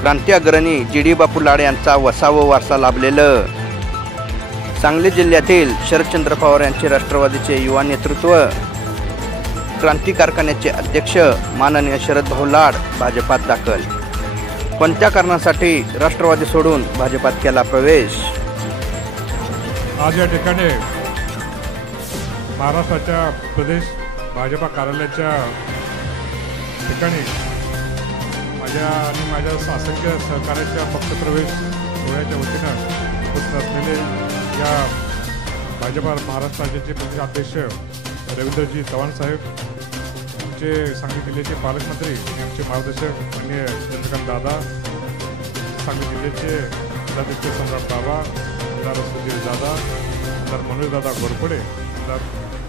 क्रांती अग्रणी जी.डी. बापू लाड यांचा वसा व वारसा लाभलेलं सांगली जिल्ह्यातील शरदचंद्र पवार यांचे राष्ट्रवादीचे युवा नेतृत्व, क्रांती कारखान्याचे अध्यक्ष माननीय शरद भाऊ लाड भाजपात दाखल। कोणत्या कारणासाठी राष्ट्रवादी सोडून भाजपात केला प्रवेश? आज या ठिकाणी महाराष्ट्राच्या प्रदेश भाजपा कार्यालयाच्या ठिकाणी माझ्या असंख्य सहकार्याच्या पक्षप्रवेश सोहळ्याच्या वतीनं उपस्थित असलेले या भाजपा महाराष्ट्र राज्याचे प्रदेश अध्यक्ष रवींद्रजी चव्हाण साहेब, आमचे सांगली जिल्ह्याचे पालकमंत्री आणि आमचे मार्गदर्शक माननीय चंद्रकांत दादा, सांगली जिल्ह्याचे जिल्हाध्यक्ष सम्राट बाबा, आमदार सुधीर दादा, आमदार मनोज दादा घोरपडे, आमदार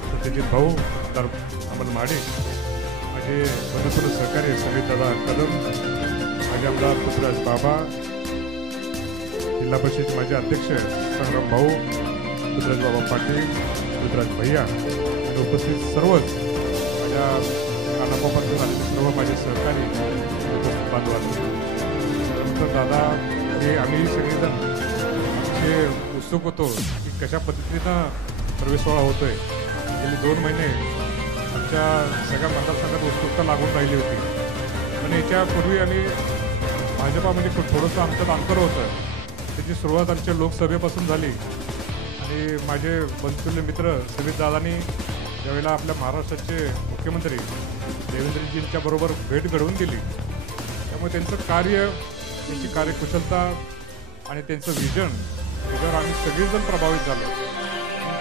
सत्यजित भाऊ, आमदार अमल माडे, माझे बंधुसुलभ सहकारी संगीत दादा कदम, माझे आमदार पृथ्वीराज बाबा, जिल्हा परिषदेचे माझे अध्यक्ष संग्राम भाऊ, पृथ्वीराज बाबा पाटील, पृथ्वीराज भैया आणि उपस्थित सर्वच माझ्या कानापासून आलेले सर्व माझे सहकारी बांधवांनी, त्यानंतर दादा हे आम्ही सगळेजण आमचे उत्सुक होतो की कशा पद्धतीनं प्रवेश सोहळा होतोय। गेली 2 महिने आमच्या सगळ्या मतदारसंघात उत्सुकता लागून राहिली होती, पण याच्यापूर्वी आम्ही भाजपामध्ये थोडंसं आमच्यात अंतर होतं। त्याची सुरुवात आमच्या लोकसभेपासून झाली आणि माझे बंधुले मित्र समीर दादांनी ज्यावेळेला आपल्या महाराष्ट्राचे मुख्यमंत्री देवेंद्रजींच्या बरोबर भेट घडवून दिली, त्यामुळे त्यांचं कार्य, त्यांची कार्यकुशलता आणि त्यांचं विजन याच्यावर आम्ही सगळेजण प्रभावित झालो।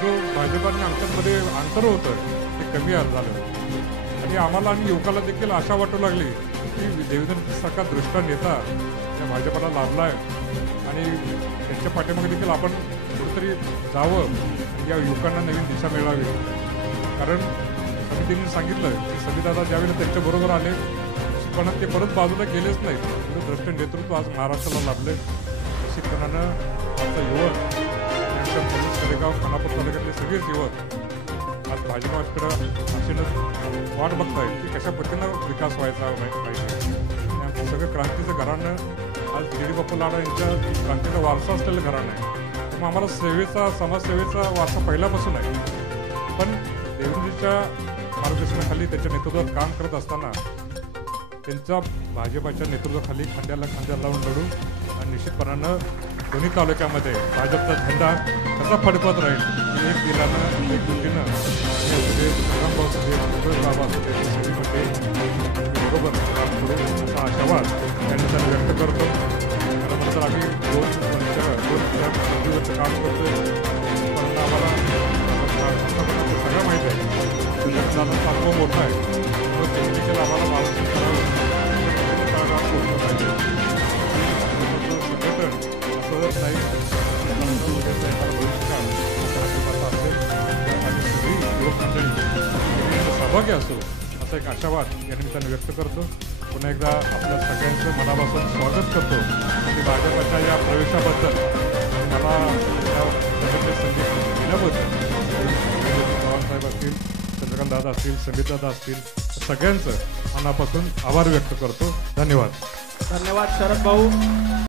जो भाजपाने आमच्यामध्ये अंतर होतं ते कमी झालं आणि आम्हाला आणि युवकाला देखील आशा वाटू लागली की देवेंद्रजीसारखा दृष्ट नेता या भाजपाला लाभला आहे आणि त्यांच्या पाठीमागे देखील आपण कुठेतरी जावं, या युवकांना नवीन दिशा मिळावी। कारण समितीने सांगितलं की समितीदादा ज्यावेळेला त्यांच्याबरोबर आले पण ते परत बाजूला गेलेच नाहीत, म्हणजे दृष्ट नेतृत्व आज महाराष्ट्राला लाभले। निश्चितपणानं आमचा युवक आणि आमच्या पोलीस कडेगाव खानापूर तालुक्यातले सगळेच युवक आज भाजपाकडं आशेनं वाट बघतायत की कशा पद्धतीनं विकास व्हायचा पाहिजे। आणि आमचं सगळं क्रांतीचं घराणं आज जी.डी. बापू लाड यांच्या क्रांतीचा वारसा असलेलं घराणं आहे, त्यामुळे आम्हाला सेवेचा, समाजसेवेचा वारसा पहिल्यापासून आहे। पण देवेंद्रजीच्या मार्गदर्शनाखाली त्यांच्या नेतृत्वात काम करत असताना त्यांच्या भाजपाच्या नेतृत्वाखाली खांद्याला खांद्या लावून लढू आणि निश्चितपणानं दोन्ही तालुक्यामध्ये भाजपचा झेंडा कसा फडकवत राहील, एक दिलानं एक दुर्गीनं बाबा सगळी होते बरोबर काम करू असा आशावाद त्यांनी व्यक्त करतो। त्यानंतर आम्ही 2 संधीवरचं काम करतोय, पण आम्हाला सगळं माहीत आहे संघटनाचा अनुभव मोठा आहे, त्यामुळे त्यांनी देखील आम्हाला मार्गदर्शन करावं पोहोचलं पाहिजे। संघटन असंच नाही भाजपाचा असेल आणि सगळी युवक मंडळी सहभागी असो असा एक आशावाद या निमित्ताने व्यक्त करतो। पुन्हा एकदा आपल्या सगळ्यांचं मनापासून स्वागत करतो आणि भाजपाच्या या प्रवेशाबद्दल मला या संधी दिल्याबद्दल चव्हाणसाहेब असतील, चंद्रकांत दादा असतील, समीर दादा असतील, सगळ्यांचं मनापासून आभार व्यक्त करतो। धन्यवाद। धन्यवाद शरद भाऊ।